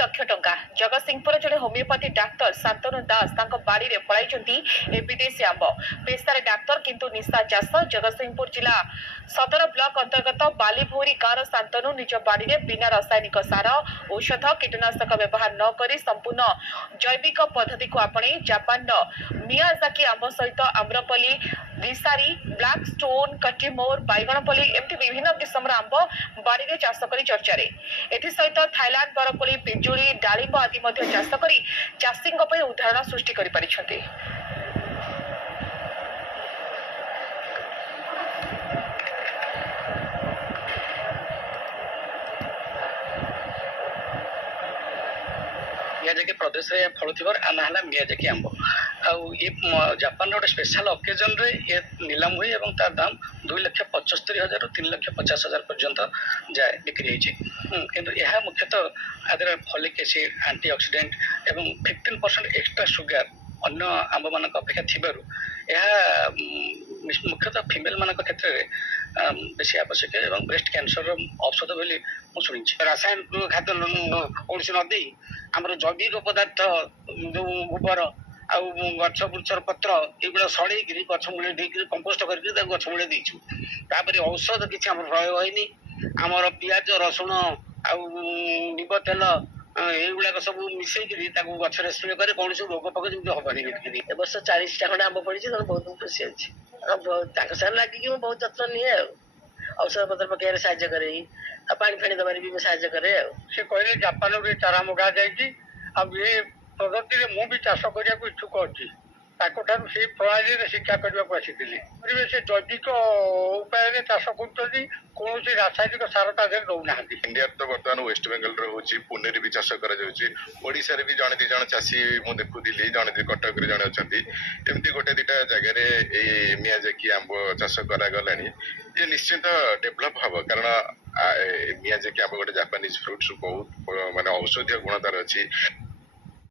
ଲକ୍ଷ ଟଙ୍କା। ଜଗତସିଂହପୁର ଜଣେ ହୋମିଓପାଥି ଡାକ୍ତର ଶାନ୍ତନୁ ଦାସ ତାଙ୍କ ବାଡ଼ିରେ ଫଳାଇଛନ୍ତି ଏ ବିଦେଶୀ ଆମ୍ବ। ପେଶାରେ ଡାକ୍ତର କିନ୍ତୁ ନିଶା ଚାଷ। ଜଗତସିଂହପୁର ଜିଲ୍ଲା ସଦର ବ୍ଲକ ଅନ୍ତର୍ଗତ ବାଲିଭୌରୀ ଗାଁର ଶାନ୍ତନୁ ନିଜ ବାଡ଼ିରେ ବିନା ରାସାୟନିକ ସାର, ଔଷଧ, କୀଟନାଶକ ବ୍ୟବହାର ନ କରି ସମ୍ପୂର୍ଣ୍ଣ ଜୈବିକ ପଦ୍ଧତିକୁ ଆପଣେଇ ଜାପାନର ମିୟାଜାକି ଆମ୍ବ ସହିତ ଆମ୍ରପଲ୍ଲୀ, ଭିସାରୀ, ବ୍ଲାକ୍ ଷ୍ଟୋନ୍, କଟିମୋର, ବାଇଗଣପଲ୍ଲୀ ଏମିତି ବିଭିନ୍ନ କିସମର ଆମ୍ବ ବାଡ଼ିରେ ଚାଷ କରି ଚର୍ଚ୍ଚାରେ। ଏଥିସହିତ ଥାଇଲାଣ୍ଡ ବରକୋଳି, ପିଜୁଳି, ଡାଳିମ୍ବ ଆଦି ମଧ୍ୟ ଚାଷ କରି ଚାଷୀଙ୍କ ପାଇଁ ଉଦାହରଣ ସୃଷ୍ଟି କରିପାରିଛନ୍ତି। मियाजाकी प्रदेश में फलुवर आना है मियाजाकी आंब जापान गोटे स्पेशल अकेजन रे ये नीलाम हुए और तार दाम 2,75,000 3,50,000 पर्यंत जाए बिक्री किंतु यह मुख्यतः आदर फॉलिक एसिड, एंटीऑक्सीडेंट एवं 15% एक्स्ट्रा सुगर अन्य आंब मान अपेक्षा थी मुख्यतः फिमेल मान क्षेत्र में बेसी आवश्यक और ब्रेस्ट कैंसर औषध बोली शुणी। रासायनिक खाद्य कौन नदी आम जैविक पदार्थ जो गोबर आउ गछ वृक्षर पत्र ये सड़े गछ मूल कंपोस्ट कर गछ मूल देचु तापर औषध किसी आम प्रयोग होनी आमर पियाज रसुण आव तेल युवा सब मिसेकरी गचर स्प्रे करे कौन रोग फोग जमी हेनी। ए वर्ष 40टा खंडे आंब पड़ी बहुत खुशी अच्छी सारे लगे बहुत जत्न निए औषध पत्र पकड़ साहय करे पानी फाणी दबार भी साहय करे से कहले जापान चारा मगा जाए पद्धति मु भी चाष करने को इच्छुक अच्छी से प्रणाली शिक्षा करने को आसी से जैविक उपाय चाष कर कौन रासायनिक सार ता दौना। इंडिया तो बर्तमान वेस्ट बेंगल रोचे पुणे भी चाष करा भी जड़े दी जन चाषी मुझे देखुली जड़े कटक जड़े अच्छा एमती गोटे दुटा जगार मियाजाकी आंब चाष करागला ये निश्चित डेभलप हम कारण मियाजाकी आंब गोटे जापानीज फ्रुट्स बहुत माने औषधीय गुण तार अच्छी।